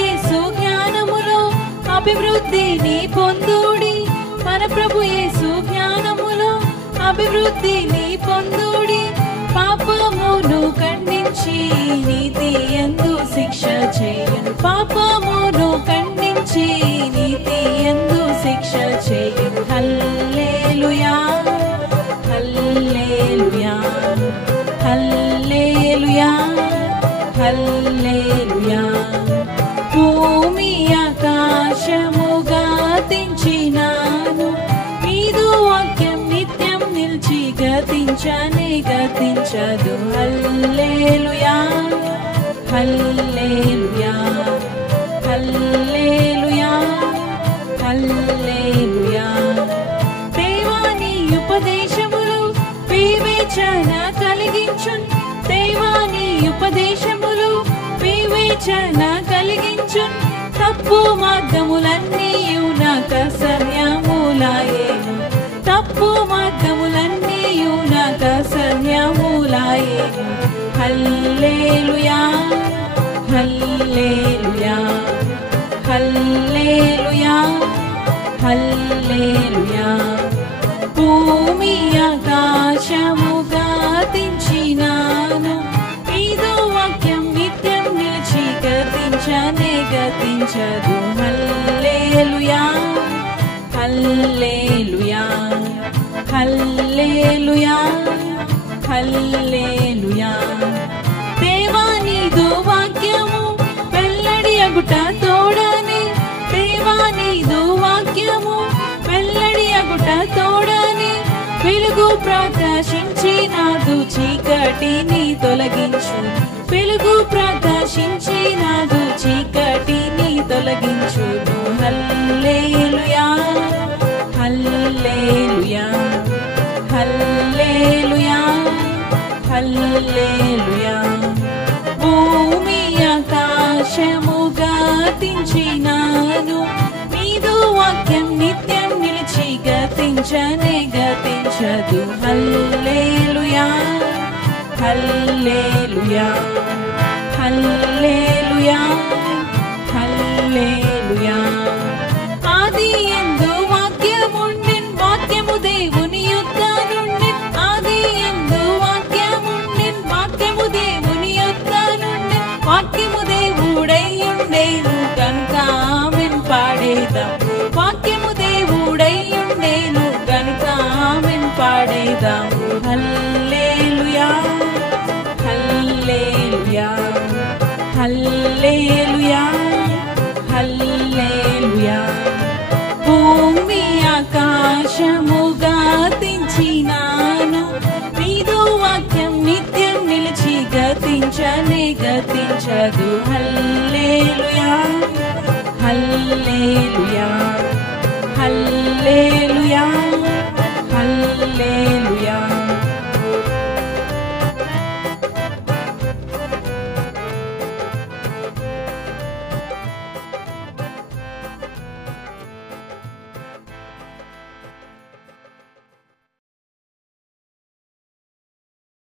యేసు జ్ఞానములో అభివృద్ధిని పొందుడి. మన ప్రభు యేసు జ్ఞానములో అభివృద్ధిని పొందుడి. పాపమును ఖండించి నీతి యందు శిక్ష చేయును. పాపమును ఖండించి నీతి యందు శిక్ష చేయును. హల్లెలూయా హల్లెలూయా హల్లెలూయా హల్లెలూయా. భూమి ఆకాశముగా గతించినాను, నీదు వాక్యం నిత్యం నిలిచి గతించనే గతించదు. హల్లెలూయా హల్లెలూయా హల్లెలూయా హల్లెలూయా. దేవాని ఉపదేశములు వివేచన కలిగించున్. దేవాని ఉపదేశములు వివేచన కలిగించున్. తప్పు మార్గములన్నీయు నాకు అసహ్యములాయేను. తప్పు మార్గములన్నీయు నాకు అసహ్యములాయేను. హల్లెలూయా హల్లెలూయా హల్లెలూయా హల్లెలూయా. భూమి ఆకాశముగా గతించినాను, నీదు వాక్యం నిత్యం నిలిచి గతించనే గతించదు. హల్లెలూయా హల్లెలూయా హల్లెలూయా హల్లెలూయా. దేవా నీదు వాక్యము వెల్లడి అగుట తోడనే. దేవా నీదు వాక్యము వెల్లడి అగుట తోడనే. వెలుగు ప్రకాశించి నాదు చీకటిని తొలగించు. వెలుగు ప్రకాశించి నాదు చీకటిని తొలగించును. హల్లెలూయా హల్లెలూయా హల్లెలూయా హల్లెలూయా. భూమి ఆకాశముగా గతించినాను, నీదు వాక్యం నిత్యం నిలిచి గతించనే గతించదు. హల్లెలూయా హల్లెలూయా హల్లెలూయా హల్లెలూయా. ఆది యందు వాక్యముండెన్, వాక్యము దేవుని యొద్ద నుండెన్. ఆది యందు వాక్యముండెన్, వాక్యము దేవుని యొద్ద నుండెన్. వాక్యము దేవుడై ఉండేను కనుక ఆమెన్ పాడేదాం. వాక్యము దేవుడై ఉండేను కనుక ఆమెన్ పాడేదాం. హల్లెలూయా హల్లెలూయా హల్లెలూయా హల్లెలూయా. భూమి ఆకాశముగా గతించినాను, నీదు వాక్యం నిత్యం నిలిచి గతించనే గతించదు. హల్లెలూయా హల్లెలూయా హల్లెలూయా హల్లెలూయా.